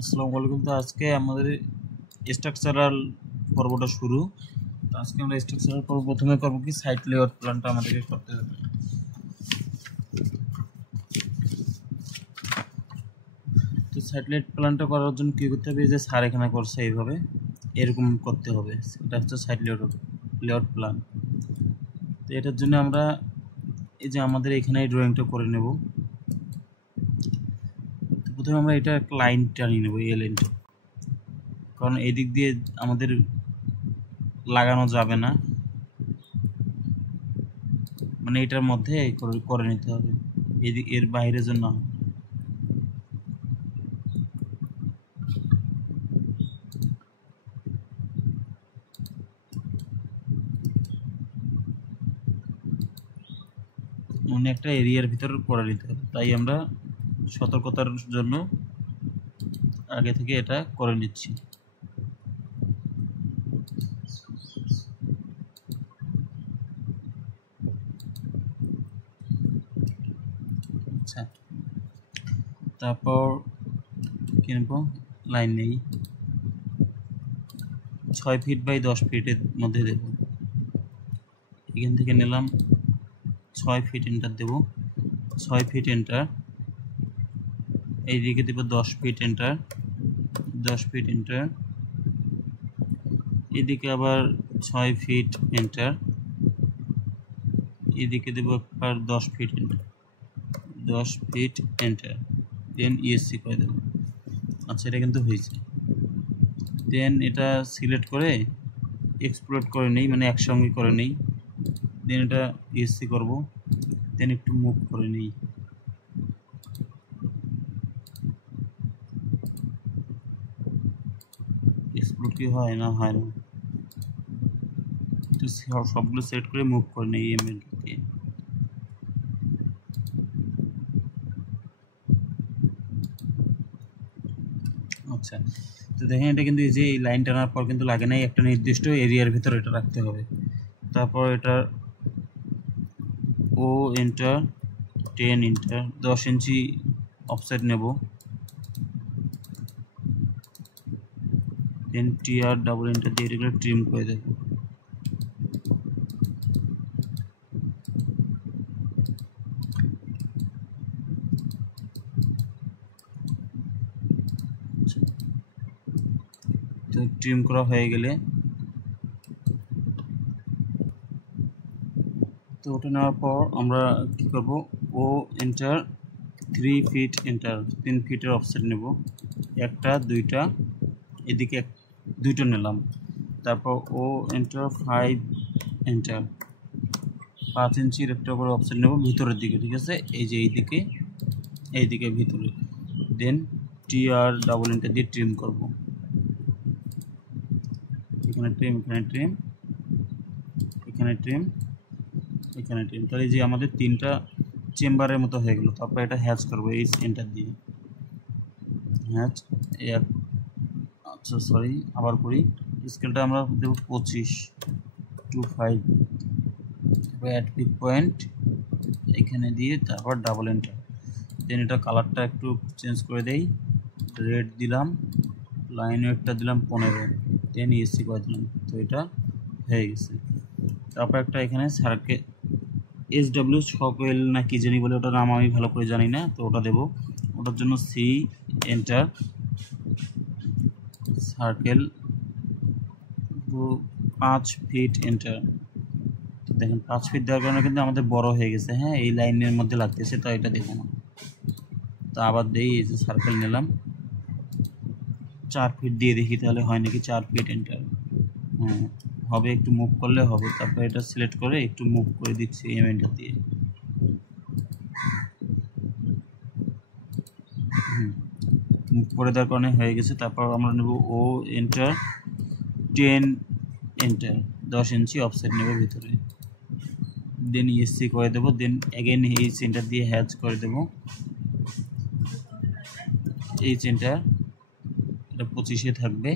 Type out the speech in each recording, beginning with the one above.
আসসালামু আলাইকুম। তো আজকে আমাদের স্ট্রাকচারাল পর্বটা শুরু। তো আজকে আমরা স্ট্রাকচারাল পর্ব প্রথমে করব কি সাইট লেআউট প্ল্যানটা আমাদেরকে করতে হবে। তো সাইট লেআউট প্ল্যানটা করার জন্য কী করতে হবে, যে স্যার এখানে করছে এইভাবে এরকম করতে হবে। এটা হচ্ছে সাইট লেআউট প্ল্যান। তো এটার জন্য আমরা এই যে আমাদের এখানে এই ড্রয়িংটা করে নেব। তো প্রথমে আমরা এটা একটা লাইন টানিয়ে নেব, এই লাইনটা, কারণ এই দিক দিয়ে আমাদের লাগানো যাবে না, মানে এটার মধ্যে করে নিতে হবে, এর বাইরের জন্য। মানে একটা এরিয়ার ভিতর করে নিতে হবে, তাই আমরা সতর্কতার জন্য আগে থেকে এটা করে নিচ্ছি। আচ্ছা, তারপর কি নেব, লাইন নেই, 6 ফিট বাই 10 ফিটের মধ্যে দেব। এখান থেকে নিলাম 6 ফিট, এন্টার দেব, 6 ফিট এন্টার। এইদিকে দেব 10 ফিট এন্টার, 10 ফিট এন্টার। এদিকে আবার 6 ফিট এন্টার, এদিকে দেব আবার 10 ফিট এন্টার, 10 ফিট এন্টার, দেন ইএসসি করে দেব। আচ্ছা, এটা কিন্তু হয়েছে। দেন এটা সিলেক্ট করে এক্সপ্লোর করে নেই, মানে একসঙ্গে করে নেই। দেন এটা ইএসসি করব, দেন একটু মুভ করে নেই। এক্সপ্লোর কি হয় না, হয় না, একটু সবগুলো সেট করে মুভ করে নেই এমএল দিয়ে। আচ্ছা, তো দেখেন এটা কিন্তু এই যে এই লাইন টানার পর কিন্তু লাগে নাই, একটা নির্দিষ্ট এরিয়ার ভিতরে এটা রাখতে হবে। তারপর এটা ও এন্টার, 10 এন্টার, 10 ইঞ্চি অফসেট নেব। দেন টিআর ডাবল এন্টার দিয়ে এগুলো ট্রিম করে দেব। তো ট্রিম করা হয়ে গেলে তো ওটা নেওয়ার পর আমরা কি করব, ও এন্টার, 3 ফিট এন্টার, 3 ফিটের অফসেট নেব, একটা দুইটা, এদিকে দুইটা নিলাম। তারপর ও এন্টার, 5 এন্টার, 5 ইঞ্চির একটা করে অফসেট নেব ভিতরের দিকে, ঠিক আছে, এই যে এইদিকে ভিতরে। দেন টিআর ডাবল এন্টার দিয়ে ট্রিম করব, এখানে ট্রিম, এখানে ট্রিম, এখানে ট্রিম, এখানে ট্রিম। তাহলে যে আমাদের 3টা চেম্বারের মতো হয়ে গেল। তারপর এটা হ্যাচ করবো এই এন্টার দিয়ে, হ্যাচ। আচ্ছা সরি, আবার করি। স্কেলটা আমরা দেব 25/5। অ্যাড পিক পয়েন্ট এখানে দিয়ে তারপর ডাবল এন্টার। দেন এটা কালারটা একটু চেঞ্জ করে দেই, রেড দিলাম, লাইন ওয়েটটা দিলাম 15, দেন ইএসসি করে দিলাম। তো এটা হয়ে গেছে। তারপর একটা এখানে সার্কেল, SW সকল না কি জানি বলে, ওটার নাম আমি ভালো করে জানি না, তো ওটা দেব। ওটার জন্য C enter, circle 5 feet enter. তো দেখেন 5 ফিট দেওয়ার কারণে কিন্তু আমাদের বড় হয়ে গেছে। হ্যাঁ, এই লাইনের মধ্যে লাগতেছে, তো এটা দেখো না। তো আবার দেই, এই যে সার্কেল নিলাম, 4 ফিট দিয়ে দেখি তাহলে হয় নাকি। 4 ফিট এন্টার, হ্যাঁ হবে, একটু মুভ করলে হবে। তারপর এটা সিলেক্ট করে একটু মুভ করে দিচ্ছি এন্টার দিয়ে। মুভ করে দেওয়ার কারণে হয়ে গেছে। তারপর আমরা নেব ও এন্টার, 10 এন্টার, 10 ইঞ্চি অফসেট নেব ভিতরে। দেন ইএসসি করে দেবো। দেন অ্যাগেন এই সেন্টার দিয়ে হ্যাচ করে দেব, এই সেন্টার এটা 25-এ থাকবে,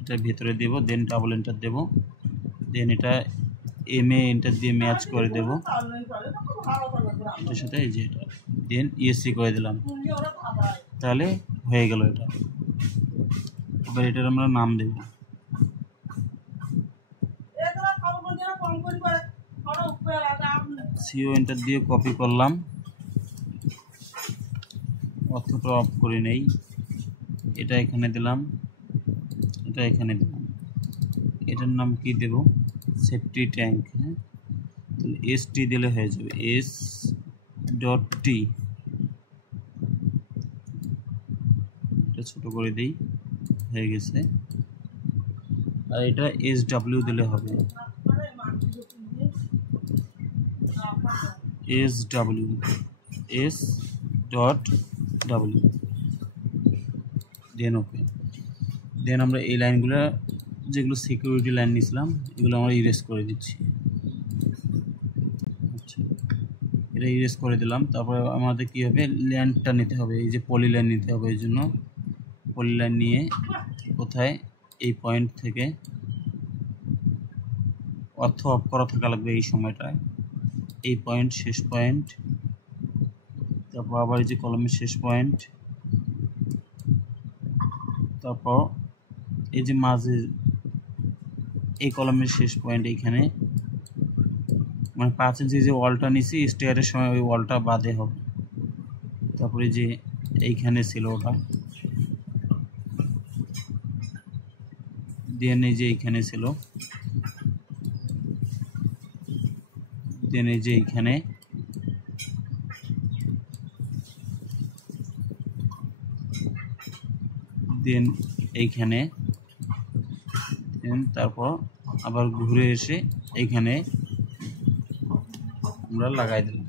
এটা ভেতরে দেব। দেন ডাবল এন্টার দেব, দেন এটা এমএ এন্টার দিয়ে ম্যাচ করে দেব এটার সাথে, এই যে এটা। দেন ইএসসি করে দিলাম, তাহলে হয়ে গেল এটা। এবার এটার আমরা নাম দেব। সিও এন্টার দিয়ে কপি করলাম, অথবা অফ করে নেই, এটা এখানে দিলাম, এটা এখানে দিলাম। এটার নাম কি দেব? Safety tank. হ্যাঁ, তাহলে এস টি দিলে হয়ে যাবে, এস ডট টি। এটা ছোট করে দিই, হয়ে গেছে। আর এটা এস ডাব্লিউ দিলে হবে, S W, S dot W, then okay. Then আমরা এই লাইনগুলো যেগুলো সিকিউরিটি লাইন নিয়েছিলাম এগুলো আমরা ইরেজ করে দিচ্ছি। আচ্ছা, এটা ইরেজ করে দিলাম। তারপরে আমাদের কি হবে, লাইনটা নিতে হবে, এই যে পলি লাইন নিতে হবে। এই জন্য পলি লাইন নিয়ে কোথায়, এই পয়েন্ট থেকে অর্থ অফ করা থাকা লাগবে এই সময়টায়, এই পয়েন্ট শেষ পয়েন্ট, তারপর আবার এই যে কলমের শেষ পয়েন্ট, তারপর এই যে মাঝে এই কলমের শেষ পয়েন্ট এইখানে, মানে 5 ইঞ্চি যে ওয়ালটা নিছি স্টেয়ারের সময় ওই ওয়ালটা বাদে হবে। তারপরে যে এইখানে ছিল ওটা, দেন এই যে এইখানে ছিল, দেন এই যে এইখানে, দেন এইখানে, দেন তারপর আবার ঘুরে এসে এইখানে আমরা লাগাই দিলাম,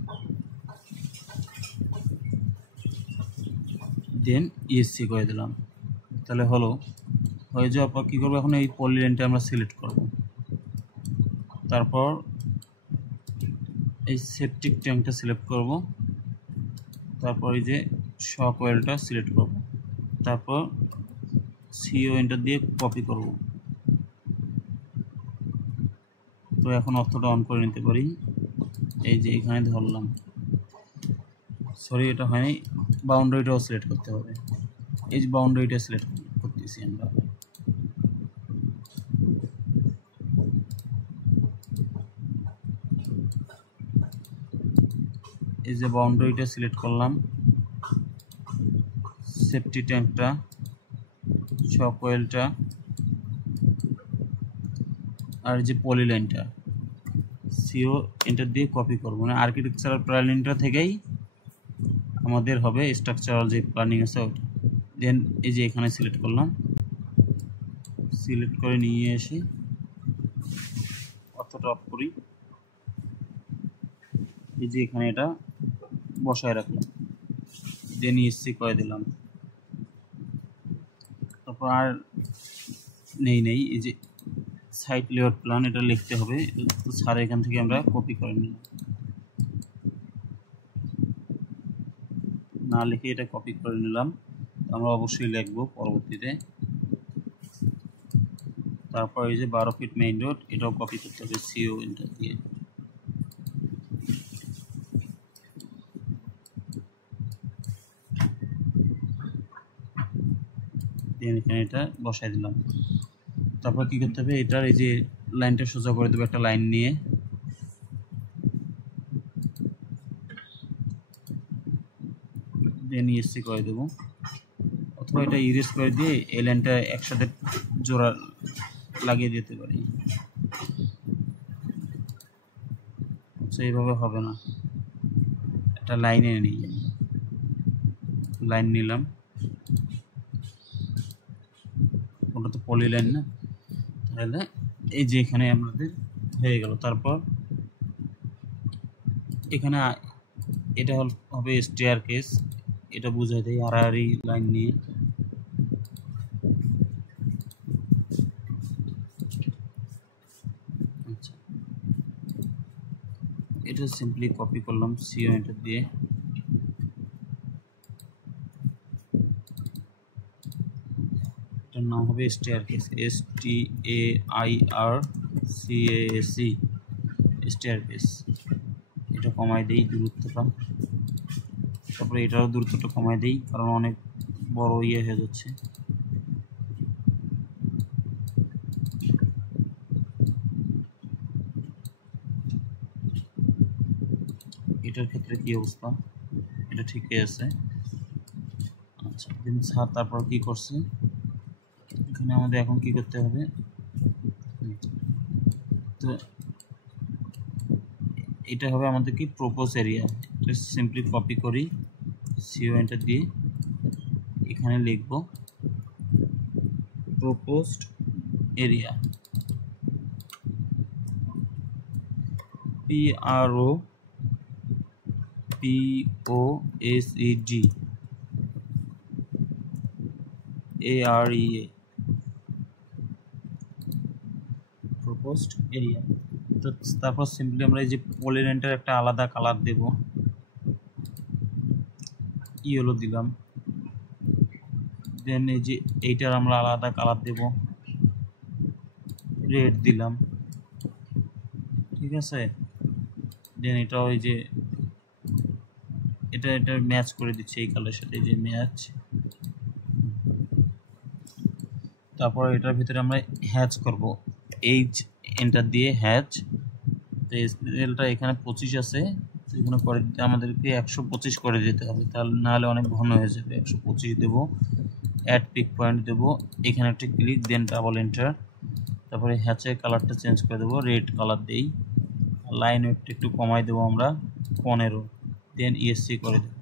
দেন ইএসসি করে দিলাম। তাহলে হলো, হয়ে যাওয়ার পর কী করবো, এখন এই পলি লাইনটা আমরা সিলেক্ট করব। তারপর এই সেপটিক ট্যাঙ্কটা সিলেক্ট করব, তারপর এই যে শক ওয়েলটা সিলেক্ট করব, তারপর সিও এন্টার দিয়ে কপি করব। তো এখন অর্থটা অন করে নিতে পারি, এই যে এখানে ধরলাম, সরি এটা হয়নি, বাউন্ডারিটাও সিলেক্ট করতে হবে। এই যে বাউন্ডারিটা সিলেক্ট করতেছি আমরা, এই যে বাউন্ডারিটা সিলেক্ট করলাম, সেফটি ট্যাঙ্কটা, শক ওয়েলটা, আর যে পলি লাইনটা সিও এন্টার দিয়ে কপি করবো। মানে আর্কিটেকচারাল প্ল্যানিংটা থেকেই আমাদের হবে স্ট্রাকচারাল যে প্ল্যানিং আছে ওটা। দেন এই যে এখানে সিলেক্ট করলাম, সিলেক্ট করে নিয়ে এসে অর্থটা অফ করি, এই যে এখানে এটা বসায় রাখলাম, দেন ইএসসি করে দিলাম। তারপর আর নেই, এই যে সাইট লেআউট প্ল্যান এটা লিখতে হবে, তো স্যার এখান থেকে আমরা কপি করে নিলাম, না লিখে এটা কপি করে নিলাম। আমরা অবশ্যই লিখবো পরবর্তীতে। তারপর এই যে 12 ফিট মেইন রোড এটাও কপি করতে হবে সিও এন্টার দিয়ে। এখানে এটা বসাই দিলাম। তারপর কি করতে হবে, এটার এই যে লাইনটা সোজা করে দেবো একটা লাইন নিয়ে, দেন ইএসসি করে দেবো, অথবা এটা ইরেজ করে দিয়ে এই লাইনটা একসাথে জোড়া লাগিয়ে দিতে পারি। আচ্ছা, এইভাবে হবে না, একটা লাইনে নিই, লাইন নিলাম, ওটা তো পলি লাইন না, তাহলে এই যে এখানে আমাদের হয়ে গেল। তারপর এখানে এটা হবে স্টেয়ার কেস, এটা বুঝাই দেয় আড়াআড়ি লাইন নিয়ে। আচ্ছা, এটা সিম্পলি কপি করলাম সিও এন্টার দিয়ে, এটার নাম হবে stair case, STAIRCASE, stair case. এটা কমাই দেই দূরত্বটা, তারপরে এটারও দূরত্বটা কমাই দেই কারণ অনেক বড় ইয়ে হয়ে যাচ্ছে। এটার ক্ষেত্রে কি অবস্থা? এটা ঠিকই আছে। আচ্ছা, স্যার তারপর কি করছে, এখানে আমাদের এখন কি করতে হবে, তো এটা হবে আমাদের কি প্রপোজ এরিয়া। এটা সিম্পলি কপি করি, সিও এন্টার দিয়ে এখানে লিখব proposed area, PROPOSED AREA, proposed area. তো তারপর সিম্পলি আমরা এই যে পলিরেন্টের একটা আলাদা কালার দেব, ইয়েলো দিলাম, দেন এই যে এইটার আমরা আলাদা কালার দেব, রেড দিলাম, ঠিক আছে। দেন এটা ওই যে এটা ম্যাচ করে দিচ্ছে এই কালারের সাথে, যে ম্যাচ। তারপর এটার ভিতরে আমরা হ্যাচ করব, এইচ এন্টার দিয়ে হ্যাচ। তো এসপিএলটা এখানে 25 আছে, এখানে করে দিতে আমাদেরকে 125 করে দিতে হবে, তাহলে নাহলে অনেক ঘন হয়ে যাবে। 125 দেবো, অ্যাড পিক পয়েন্ট দেবো, এখানে একটা ক্লিক, দেন ডাবল এন্টার। তারপরে হ্যাচের কালারটা চেঞ্জ করে দেবো, রেড কালার দেই, লাইন ওয়েটটা একটু কমাই দেবো আমরা 15, দেন ইএসসি করে দেবো।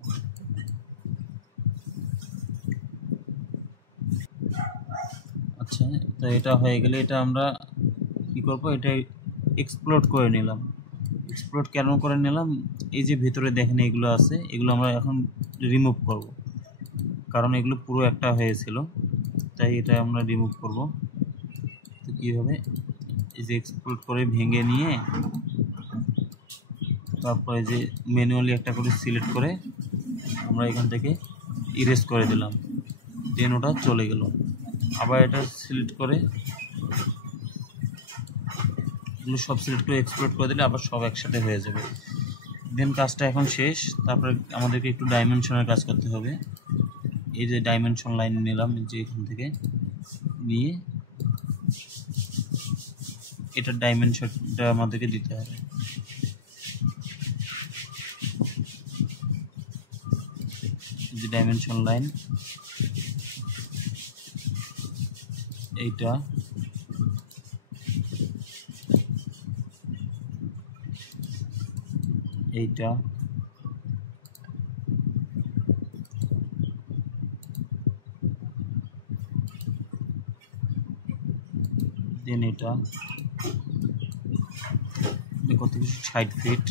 আচ্ছা, তো এটা হয়ে গেলে এটা আমরা কি করব, এটা এক্সপ্লোড করে নিলাম। এক্সপ্লোড কেন করে নিলাম, এই যে ভিতরে দেখেন এগুলো আছে, এগুলো আমরা এখন রিমুভ করব, কারণ এগুলো পুরো একটা হয়েছিল, তাই এটা আমরা রিমুভ করব। তো কীভাবে, এই যে এক্সপ্লোড করে ভেঙে নিয়ে তারপরে যে ম্যানুয়ালি একটা করে সিলেক্ট করে আমরা এখান থেকে ইরেজ করে দিলাম, দেন ওটা চলে গেল। আবার এটা সিলেক্ট করে এগুলো সব সিলেক্ট করে এক্সপ্লোড করে দিলে আবার সব একসাথে হয়ে যাবে। দেন কাজটা এখন শেষ। তারপরে আমাদেরকে একটু ডাইমেনশনের কাজ করতে হবে। এই যে ডাইমেনশন লাইন নিলাম, যে এখান থেকে নিয়ে এটার ডাইমেনশনটা আমাদেরকে দিতে হবে। যে ডাইমেনশন লাইন এইটা, এইটা, দেন এটা কত, 60 ফিট,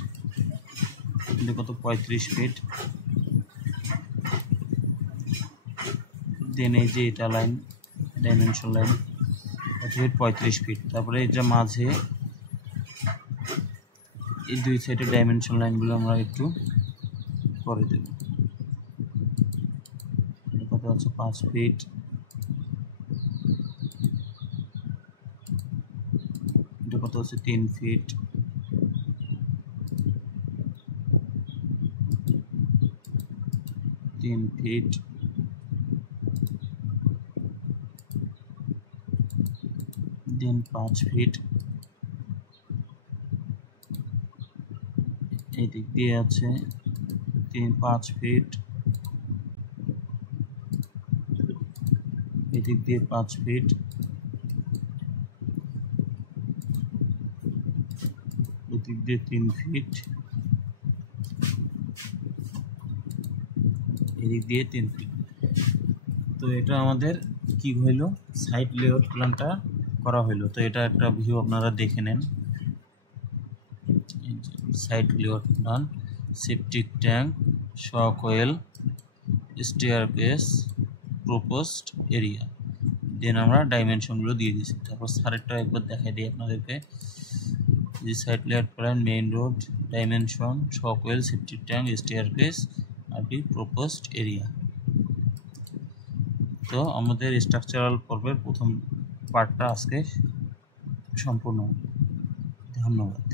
কত 35 ফিট, দেন এই যে এটা লাইন, ডাইমেনশন লাইন কত ফিট, 35 ফিট। তারপরে এটা মাঝে এই দুই সাইডের ডাইমেনশন লাইনগুলো আমরা একটু করে দেব। কত আছে, 5 ফিট, এটা কত আছে, 3 ফিট, দেন 5 ফিট, এই দিক দিয়ে আছে 5 ফিট, এদিক দিয়ে 5 ফিট, এদিক দিয়ে 3 ফিট, এদিক দিয়ে 3 ফিট। তো এটা আমাদের কি হইলো, সাইড লেআউট প্ল্যানটা করা হইলো। তো এটা একটা ভিউ আপনারা দেখে নেন। Side layout plan, septic tank, soak well, staircase, proposed area, then আমরা ডাইমেনশনগুলো দিয়ে দিচ্ছি। তারপর সারেরটা একবার দেখাই দিই আপনাদেরকে। যে side layout plan, main road, dimension, soak well, septic tank, staircase আর কি প্রপোজড এরিয়া। তো আমাদের স্ট্রাকচারাল পর্বের প্রথম পার্টটা আজকে সম্পূর্ণ। ধন্যবাদ।